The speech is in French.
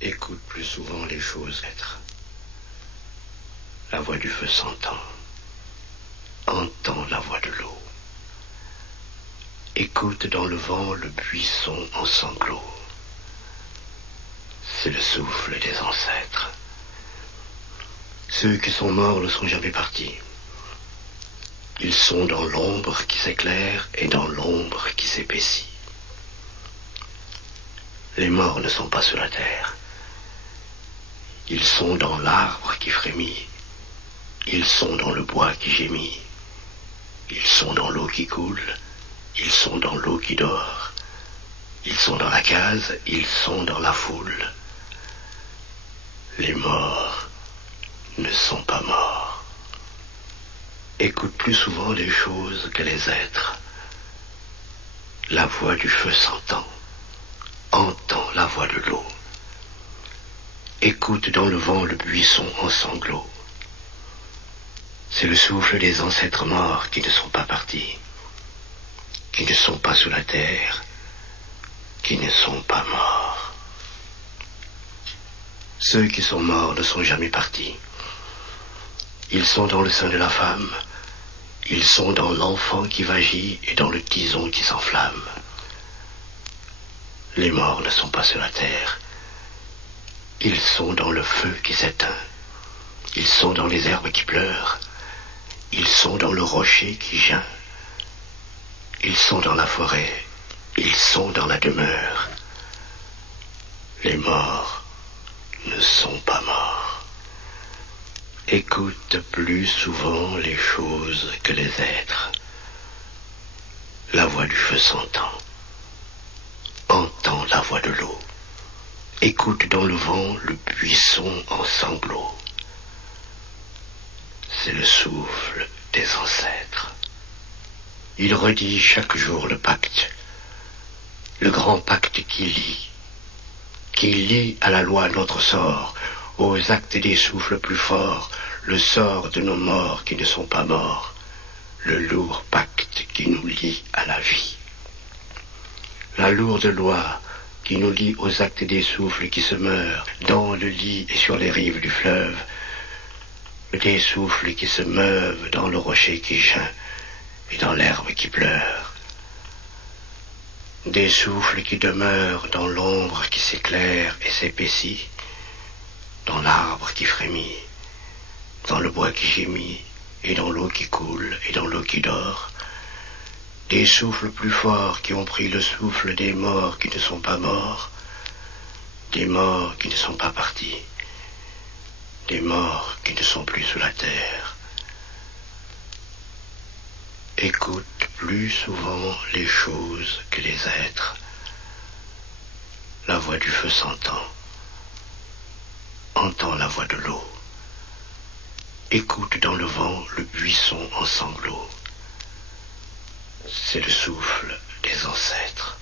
Écoute plus souvent les choses être. La voix du feu s'entend. Entends la voix de l'eau. Écoute dans le vent le buisson en sanglots. C'est le souffle des ancêtres. Ceux qui sont morts ne sont jamais partis. Ils sont dans l'ombre qui s'éclaire et dans l'ombre qui s'épaissit. Les morts ne sont pas sous la terre. Ils sont dans l'arbre qui frémit. Ils sont dans le bois qui gémit. Ils sont dans l'eau qui coule. Ils sont dans l'eau qui dort. Ils sont dans la case. Ils sont dans la foule. Les morts ne sont pas morts. Écoute plus souvent les choses que les êtres. La voix du feu s'entend. Entends la voix de l'eau. Écoute dans le vent le buisson en sanglots. C'est le souffle des ancêtres morts qui ne sont pas partis, qui ne sont pas sous la terre, qui ne sont pas morts. Ceux qui sont morts ne sont jamais partis. Ils sont dans le sein de la femme. Ils sont dans l'enfant qui vagit et dans le tison qui s'enflamme. Les morts ne sont pas sur la terre. Ils sont dans le feu qui s'éteint. Ils sont dans les herbes qui pleurent. Ils sont dans le rocher qui geint. Ils sont dans la forêt. Ils sont dans la demeure. Les morts ne sont pas morts. Écoute plus souvent les choses que les êtres. La voix du feu s'entend. Entends la voix de l'eau. Écoute dans le vent le buisson en sanglots. C'est le souffle des ancêtres. Il redit chaque jour le pacte, le grand pacte qui lie à la loi notre sort, aux actes des souffles plus forts, le sort de nos morts qui ne sont pas morts, le lourd pacte qui nous lie à la vie. La lourde loi qui nous lie aux actes des souffles qui se meurent dans le lit et sur les rives du fleuve, des souffles qui se meuvent dans le rocher qui geint et dans l'herbe qui pleure, des souffles qui demeurent dans l'ombre qui s'éclaire et s'épaissit, dans l'arbre qui frémit, dans le bois qui gémit et dans l'eau qui coule et dans l'eau qui dort, des souffles plus forts qui ont pris le souffle des morts qui ne sont pas morts, des morts qui ne sont pas partis, des morts qui ne sont plus sous la terre. Écoute plus souvent les choses que les êtres. La voix du feu s'entend. Entends la voix de l'eau. Écoute dans le vent le buisson en sanglots. C'est le souffle des ancêtres.